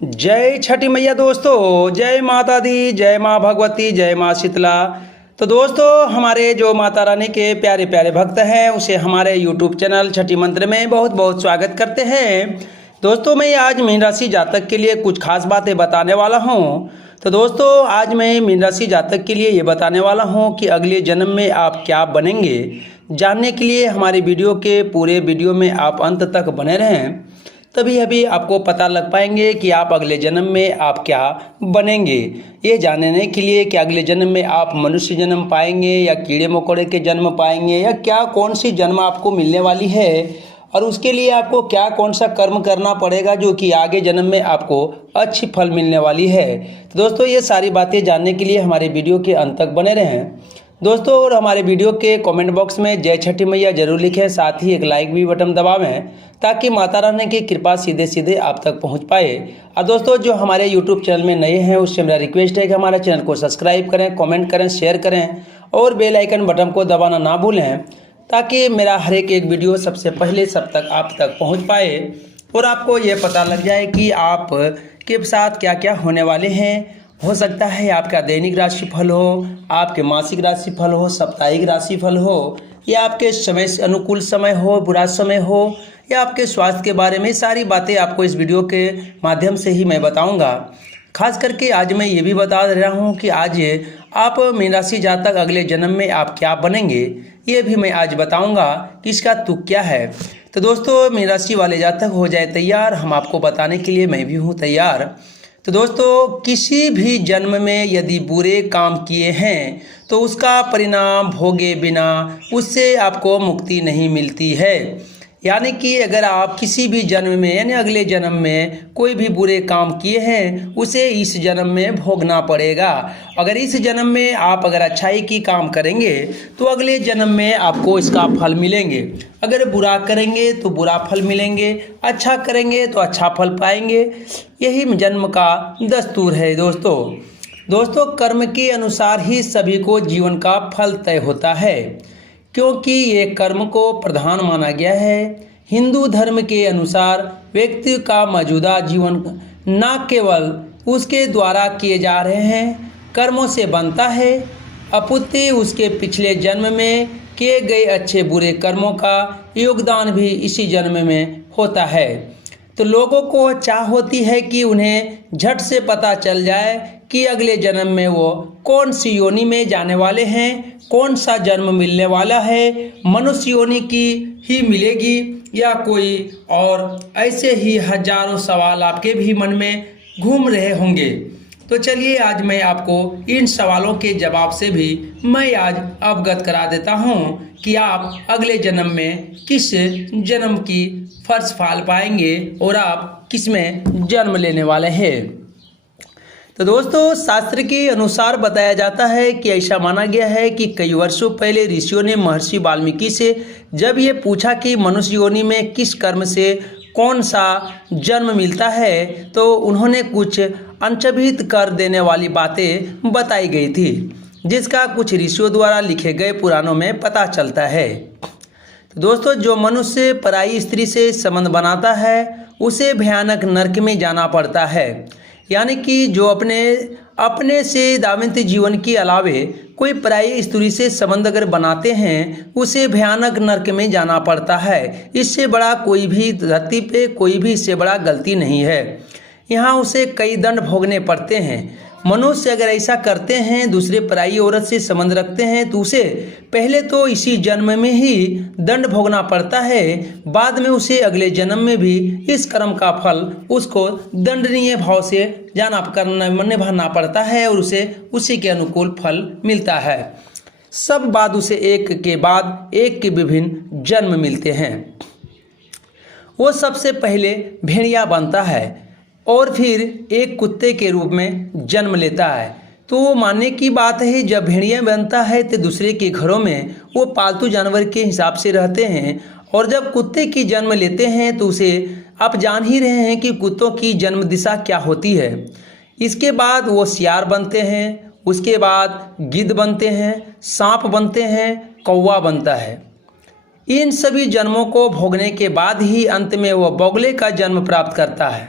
जय छठी मैया दोस्तों, जय माता दी, जय माँ भगवती, जय माँ शीतला। तो दोस्तों, हमारे जो माता रानी के प्यारे प्यारे भक्त हैं उसे हमारे यूट्यूब चैनल छठी मंत्र में बहुत बहुत स्वागत करते हैं। दोस्तों, मैं आज मीन राशि जातक के लिए कुछ खास बातें बताने वाला हूँ। तो दोस्तों, आज मैं मीन राशि जातक के लिए ये बताने वाला हूँ कि अगले जन्म में आप क्या बनेंगे। जानने के लिए हमारे वीडियो के पूरे वीडियो में आप अंत तक बने रहें, तभी अभी आपको पता लग पाएंगे कि आप अगले जन्म में आप क्या बनेंगे। ये जानने के लिए कि अगले जन्म में आप मनुष्य जन्म पाएंगे या कीड़े मकोड़े के जन्म पाएंगे या क्या कौन सी जन्म आपको मिलने वाली है और उसके लिए आपको क्या कौन सा कर्म करना पड़ेगा जो कि आगे जन्म में आपको अच्छी फल मिलने वाली है। तो दोस्तों, ये सारी बातें जानने के लिए हमारे वीडियो के अंत तक बने रहें दोस्तों। और हमारे वीडियो के कमेंट बॉक्स में जय छठी मैया जरूर लिखें, साथ ही एक लाइक भी बटन दबावें ताकि माता रानी की कृपा सीधे सीधे आप तक पहुंच पाए। और दोस्तों, जो हमारे यूट्यूब चैनल में नए हैं उससे मेरा रिक्वेस्ट है कि हमारे चैनल को सब्सक्राइब करें, कमेंट करें, शेयर करें और बेल आइकन बटन को दबाना ना भूलें ताकि मेरा हर एक वीडियो सबसे पहले सब तक आप तक पहुँच पाए और आपको ये पता लग जाए कि आप के साथ क्या क्या होने वाले हैं। हो सकता है आपका दैनिक राशिफल हो, आपके मासिक राशिफल हो, साप्ताहिक राशिफल हो, या आपके समय से अनुकूल समय हो, बुरा समय हो, या आपके स्वास्थ्य के बारे में सारी बातें आपको इस वीडियो के माध्यम से ही मैं बताऊंगा। खास करके आज मैं ये भी बता रहा हूँ कि आज आप मीन राशि जातक अगले जन्म में आप क्या बनेंगे, ये भी मैं आज बताऊंगा कि इसका तुक क्या है। तो दोस्तों, मीन राशि वाले जातक हो जाए तैयार, हम आपको बताने के लिए मैं भी हूँ तैयार। तो दोस्तों, किसी भी जन्म में यदि बुरे काम किए हैं तो उसका परिणाम भोगे बिना उससे आपको मुक्ति नहीं मिलती है। यानी कि अगर आप किसी भी जन्म में यानी अगले जन्म में कोई भी बुरे काम किए हैं उसे इस जन्म में भोगना पड़ेगा। अगर इस जन्म में आप अगर अच्छाई की काम करेंगे तो अगले जन्म में आपको इसका फल मिलेंगे। अगर बुरा करेंगे तो बुरा फल मिलेंगे, अच्छा करेंगे तो अच्छा फल पाएंगे। यही जन्म का दस्तूर है दोस्तों, कर्म के अनुसार ही सभी को जीवन का फल तय होता है, क्योंकि ये कर्म को प्रधान माना गया है। हिंदू धर्म के अनुसार व्यक्ति का मौजूदा जीवन न केवल उसके द्वारा किए जा रहे हैं कर्मों से बनता है, अपितु उसके पिछले जन्म में किए गए अच्छे बुरे कर्मों का योगदान भी इसी जन्म में होता है। तो लोगों को चाह होती है कि उन्हें झट से पता चल जाए कि अगले जन्म में वो कौन सी योनि में जाने वाले हैं, कौन सा जन्म मिलने वाला है, मनुष्य योनि की ही मिलेगी या कोई और। ऐसे ही हजारों सवाल आपके भी मन में घूम रहे होंगे। तो चलिए, आज मैं आपको इन सवालों के जवाब से भी मैं आज अवगत करा देता हूँ कि आप अगले जन्म में किस जन्म की फर्ज फाल पाएंगे और आप किस में जन्म लेने वाले हैं। तो दोस्तों, शास्त्र के अनुसार बताया जाता है कि ऐसा माना गया है कि कई वर्षों पहले ऋषियों ने महर्षि वाल्मीकि से जब ये पूछा कि मनुष्य योनि में किस कर्म से कौन सा जन्म मिलता है तो उन्होंने कुछ अनचभित कर देने वाली बातें बताई गई थी, जिसका कुछ ऋषियों द्वारा लिखे गए पुराणों में पता चलता है। तो दोस्तों, जो मनुष्य पराई स्त्री से संबंध बनाता है उसे भयानक नरक में जाना पड़ता है। यानी कि जो अपने से दाम्पत्य जीवन के अलावे कोई पराई स्त्री से संबंध अगर बनाते हैं उसे भयानक नरक में जाना पड़ता है। इससे बड़ा कोई भी धरती पे कोई भी इससे बड़ा गलती नहीं है। यहाँ उसे कई दंड भोगने पड़ते हैं। मनुष्य अगर ऐसा करते हैं, दूसरे पराई औरत से संबंध रखते हैं तो उसे पहले तो इसी जन्म में ही दंड भोगना पड़ता है, बाद में उसे अगले जन्म में भी इस कर्म का फल उसको दंडनीय भाव से निभाना पड़ता है और उसे उसी के अनुकूल फल मिलता है। सब बाद उसे एक के बाद एक के विभिन्न जन्म मिलते हैं। वो सबसे पहले भेड़िया बनता है और फिर एक कुत्ते के रूप में जन्म लेता है। तो वो मानने की बात है, जब भेड़िया बनता है तो दूसरे के घरों में वो पालतू जानवर के हिसाब से रहते हैं, और जब कुत्ते की जन्म लेते हैं तो उसे आप जान ही रहे हैं कि कुत्तों की जन्म दिशा क्या होती है। इसके बाद वो सियार बनते हैं, उसके बाद गिद्ध बनते हैं, सांप बनते हैं, कौवा बनता है। इन सभी जन्मों को भोगने के बाद ही अंत में वह बगुले का जन्म प्राप्त करता है।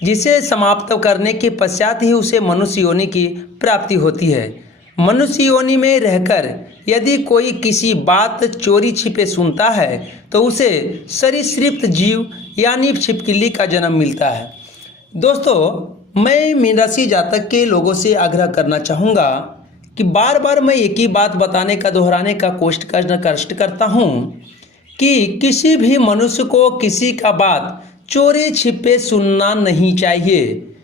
जिसे समाप्त करने के पश्चात ही उसे मनुष्य योनि की प्राप्ति होती है। मनुष्य योनि में रहकर यदि कोई किसी बात चोरी छिपे सुनता है तो उसे सरीसृप जीव यानी छिपकली का जन्म मिलता है। दोस्तों, मैं मीन राशि जातक के लोगों से आग्रह करना चाहूँगा कि बार बार मैं एक ही बात बताने का दोहराने का कष्ट करता हूँ कि किसी भी मनुष्य को किसी का बात चोरी छिपे सुनना नहीं चाहिए।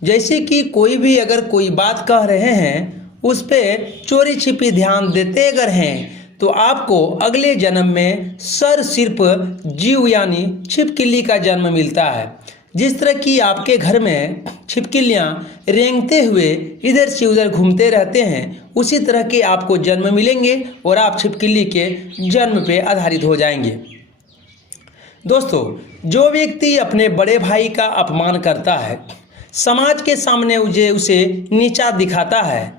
जैसे कि कोई भी अगर कोई बात कह रहे हैं उस पर चोरी छिपी ध्यान देते अगर हैं तो आपको अगले जन्म में सरीसृप जीव यानी छिपकली का जन्म मिलता है। जिस तरह कि आपके घर में छिपकलियाँ रेंगते हुए इधर से उधर घूमते रहते हैं, उसी तरह के आपको जन्म मिलेंगे और आप छिपकली के जन्म पे आधारित हो जाएंगे। दोस्तों, जो व्यक्ति अपने बड़े भाई का अपमान करता है, समाज के सामने उसे नीचा दिखाता है,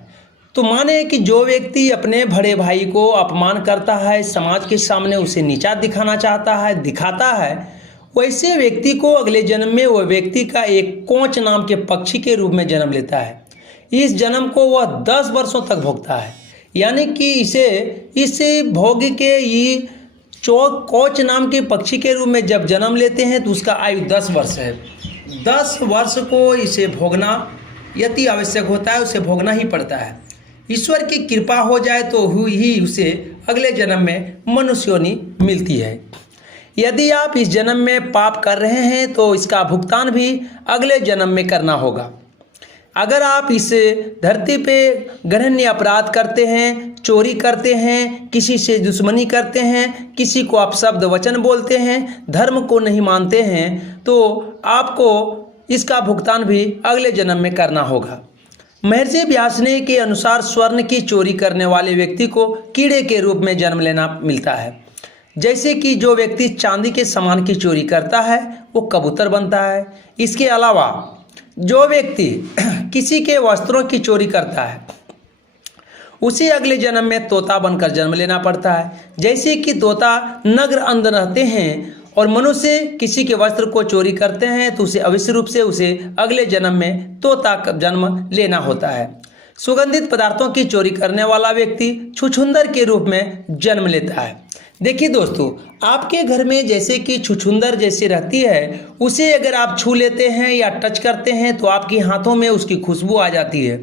तो माने कि जो व्यक्ति अपने बड़े भाई को अपमान करता है, समाज के सामने उसे नीचा दिखाना चाहता है, दिखाता है, वैसे व्यक्ति को अगले जन्म में वह व्यक्ति का एक कोंच नाम के पक्षी के रूप में जन्म लेता है। इस जन्म को वह 10 वर्षों तक भोगता है। यानी कि इसे भोग के ये कोच नाम के पक्षी के रूप में जब जन्म लेते हैं तो उसका आयु 10 वर्ष है। 10 वर्ष को इसे भोगना यति आवश्यक होता है, उसे भोगना ही पड़ता है। ईश्वर की कृपा हो जाए तो ही उसे अगले जन्म में मनुष्य योनि मिलती है। यदि आप इस जन्म में पाप कर रहे हैं तो इसका भुगतान भी अगले जन्म में करना होगा। अगर आप इस धरती पे घृण्य अपराध करते हैं, चोरी करते हैं, किसी से दुश्मनी करते हैं, किसी को अपशब्द वचन बोलते हैं, धर्म को नहीं मानते हैं, तो आपको इसका भुगतान भी अगले जन्म में करना होगा। महर्षि व्यास ने के अनुसार स्वर्ण की चोरी करने वाले व्यक्ति को कीड़े के रूप में जन्म लेना मिलता है। जैसे कि जो व्यक्ति चांदी के सामान की चोरी करता है वो कबूतर बनता है। इसके अलावा जो व्यक्ति किसी के वस्त्रों की चोरी करता है उसे अगले जन्म में तोता बनकर जन्म लेना पड़ता है। जैसे कि तोता नग्न अंध रहते हैं और मनुष्य किसी के वस्त्र को चोरी करते हैं तो उसे अवश्य रूप से उसे अगले जन्म में तोता का जन्म लेना होता है। सुगंधित पदार्थों की चोरी करने वाला व्यक्ति छुछुंदर के रूप में जन्म लेता है। देखिए दोस्तों, आपके घर में जैसे कि छुछुंदर जैसे रहती है, उसे अगर आप छू लेते हैं या टच करते हैं तो आपके हाथों में उसकी खुशबू आ जाती है।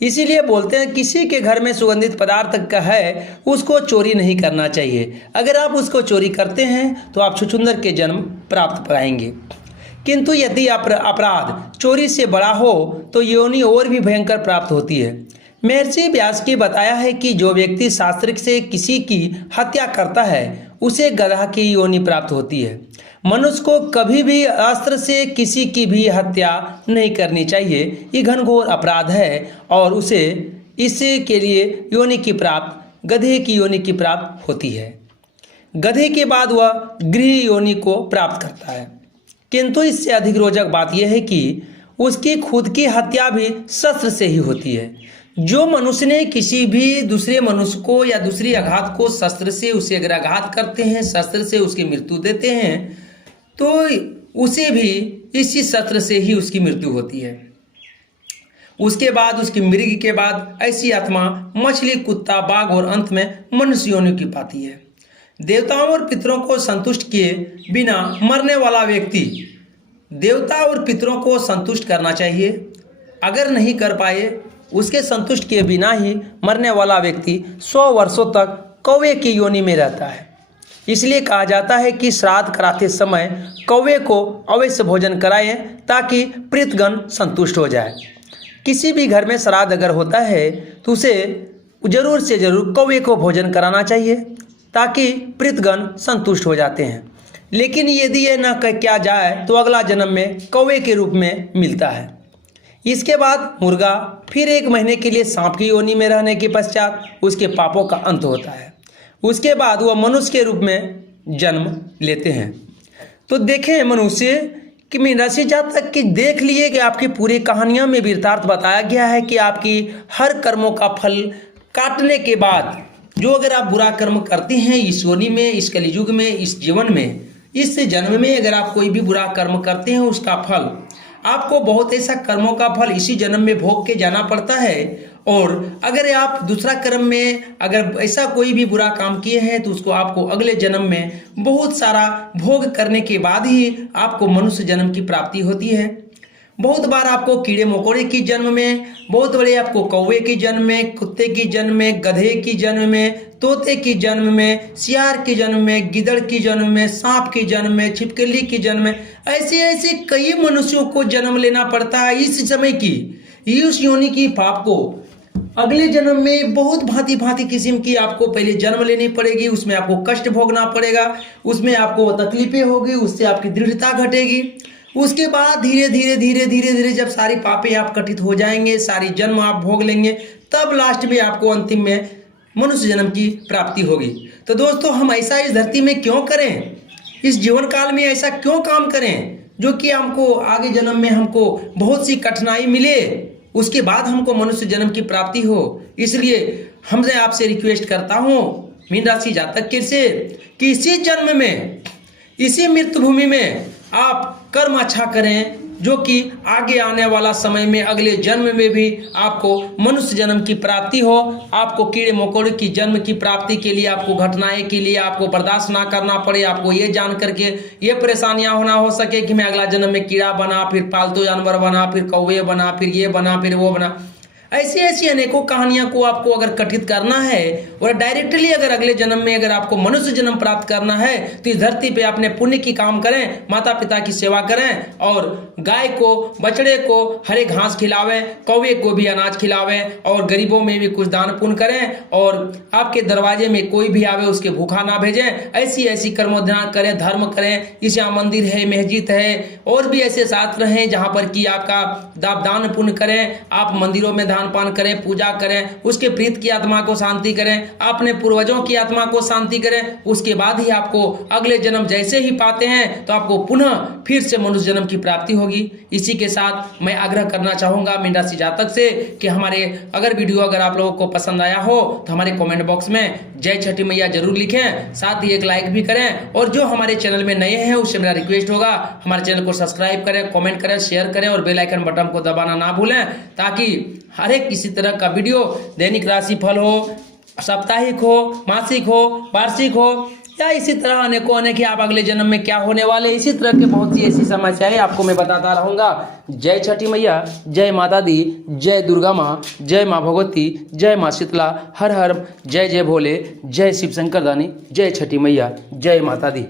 इसीलिए बोलते हैं किसी के घर में सुगंधित पदार्थ का है उसको चोरी नहीं करना चाहिए। अगर आप उसको चोरी करते हैं तो आप छुछुंदर के जन्म प्राप्त पाएंगे। किंतु यदि अपराध चोरी से बड़ा हो तो योनि और भी भयंकर प्राप्त होती है। महर्षि व्यास की बताया है कि जो व्यक्ति शास्त्र से किसी की हत्या करता है उसे गधा की योनि प्राप्त होती है। मनुष्य को कभी भी अस्त्र से किसी की भी हत्या नहीं करनी चाहिए, ये घनघोर अपराध है और उसे इससे के लिए योनि की प्राप्त गधे की योनि की प्राप्त होती है। गधे के बाद वह गृह योनि को प्राप्त करता है। किंतु इससे अधिक रोचक बात यह है कि उसकी खुद की हत्या भी शस्त्र से ही होती है। जो मनुष्य ने किसी भी दूसरे मनुष्य को या दूसरी आघात को शस्त्र से उसे अगर आघात करते हैं, शस्त्र से उसकी मृत्यु देते हैं, तो उसे भी इसी शस्त्र से ही उसकी मृत्यु होती है। उसके बाद उसकी मृग के बाद ऐसी आत्मा मछली, कुत्ता, बाघ और अंत में मनुष्य योनि की पाती है। देवताओं और पितरों को संतुष्ट किए बिना मरने वाला व्यक्ति देवता और पितरों को संतुष्ट करना चाहिए। अगर नहीं कर पाए, उसके संतुष्ट किए बिना ही मरने वाला व्यक्ति 100 वर्षों तक कौवे की योनि में रहता है। इसलिए कहा जाता है कि श्राद्ध कराते समय कौवे को अवश्य भोजन कराएं ताकि प्रीतगण संतुष्ट हो जाए। किसी भी घर में श्राद्ध अगर होता है तो उसे जरूर से जरूर कौवे को भोजन कराना चाहिए ताकि प्रीतगण संतुष्ट हो जाते हैं। लेकिन यदि ये न किया जाए तो अगला जन्म में कौवे के रूप में मिलता है। इसके बाद मुर्गा, फिर 1 महीने के लिए सांप की योनि में रहने के पश्चात उसके पापों का अंत होता है। उसके बाद वह मनुष्य के रूप में जन्म लेते हैं। तो देखें मनुष्य कि मीन राशि जातक कि देख लिए कि आपकी पूरी कहानियों में वीरतार्थ बताया गया है कि आपकी हर कर्मों का फल काटने के बाद जो अगर आप बुरा कर्म करते हैं इस योनि में, इस कलियुग में, इस जीवन में, इस जन्म में अगर आप कोई भी बुरा कर्म करते हैं उसका फल आपको बहुत ऐसा कर्मों का फल इसी जन्म में भोग के जाना पड़ता है। और अगर आप दूसरा कर्म में अगर ऐसा कोई भी बुरा काम किए हैं तो उसको आपको अगले जन्म में बहुत सारा भोग करने के बाद ही आपको मनुष्य जन्म की प्राप्ति होती है। बहुत बार आपको कीड़े मकोड़े की जन्म में, बहुत बड़े आपको कौवे की जन्म में, कुत्ते की जन्म में, गधे की जन्म में, तोते की जन्म में, सियार की जन्म में, गिदड़ की जन्म में, सांप की जन्म में, छिपकली की जन्म में, ऐसे ऐसे कई मनुष्यों को जन्म लेना पड़ता है। इस समय की इस योनि की पाप को अगले जन्म में बहुत भांति भांति किस्म की आपको पहले जन्म लेनी पड़ेगी, उसमें आपको कष्ट भोगना पड़ेगा, उसमें आपको तकलीफें होगी, उससे आपकी दृढ़ता घटेगी। उसके बाद धीरे धीरे धीरे धीरे धीरे जब सारी पापें आप कटित हो जाएंगे, सारी जन्म आप भोग लेंगे, तब लास्ट में आपको अंतिम में मनुष्य जन्म की प्राप्ति होगी। तो दोस्तों, हम ऐसा इस धरती में क्यों करें, इस जीवन काल में ऐसा क्यों काम करें जो कि हमको आगे जन्म में हमको बहुत सी कठिनाई मिले, उसके बाद हमको मनुष्य जन्म की प्राप्ति हो। इसलिए हमसे आपसे रिक्वेस्ट करता हूँ मीन राशि जातक के से कि इसी जन्म में, इसी मृत्यु भूमि में आप कर्म अच्छा करें, जो कि आगे आने वाला समय में अगले जन्म में भी आपको मनुष्य जन्म की प्राप्ति हो। आपको कीड़े मकोड़े की जन्म की प्राप्ति के लिए, आपको घटनाएं के लिए आपको बर्दाश्त ना करना पड़े, आपको ये जान करके ये परेशानियां होना हो सके कि मैं अगला जन्म में कीड़ा बना, फिर पालतू जानवर बना, फिर कौवे बना, फिर ये बना, फिर वो बना। ऐसी ऐसी अनेकों कहानियां को आपको अगर कथित करना है और डायरेक्टली अगर अगले जन्म में अगर आपको मनुष्य जन्म प्राप्त करना है तो इस धरती पे अपने पुण्य की काम करें, माता पिता की सेवा करें और गाय को, बछड़े को हरे घास खिलावें, कौवे को भी अनाज खिलावें और गरीबों में भी कुछ दान पुण्य करें। और आपके दरवाजे में कोई भी आवे उसके भूखा ना भेजें। ऐसी ऐसी कर्मोद्धार करें, धर्म करें। इस यहाँ मंदिर है, मस्जिद है और भी ऐसे शास्त्र हैं जहाँ पर कि आपका दान पुण्य करें। आप मंदिरों में दान पान करें, पूजा करें, उसके प्रीत की आत्मा को शांति करें, अपने पूर्वजों की आत्मा को शांति करें। उसके बाद ही आपको अगले जन्म जैसे ही पाते हैं तो आपको पुनः फिर से मनुष्य जन्म की प्राप्ति होगी। इसी के साथ मैं आग्रह करना चाहूंगा मीन राशि जातक से कि हमारे अगर वीडियो अगर आप लोगों को पसंद आया हो तो हमारे कमेंट बॉक्स में जय छठी मैया जरूर लिखें, साथ ही एक लाइक भी करें। और जो हमारे चैनल में नए हैं उससे मेरा रिक्वेस्ट होगा हमारे चैनल को सब्सक्राइब करें, कमेंट करें, शेयर करें और बेल आइकन बटन को दबाना ना भूलें, ताकि हर एक किसी तरह का वीडियो दैनिक राशि फल हो, साप्ताहिक हो, मासिक हो, वार्षिक हो या इसी तरह अनेकों अनेक आप अगले जन्म में क्या होने वाले, इसी तरह के बहुत सी ऐसी समस्याएं आपको मैं बताता रहूंगा। जय छठी मैया, जय माता दी, जय दुर्गा माँ, जय माँ भगवती, जय माँ शीतला, हर हर, जय जय भोले, जय शिव शंकर दानी, जय छठी मैया, जय माता दी।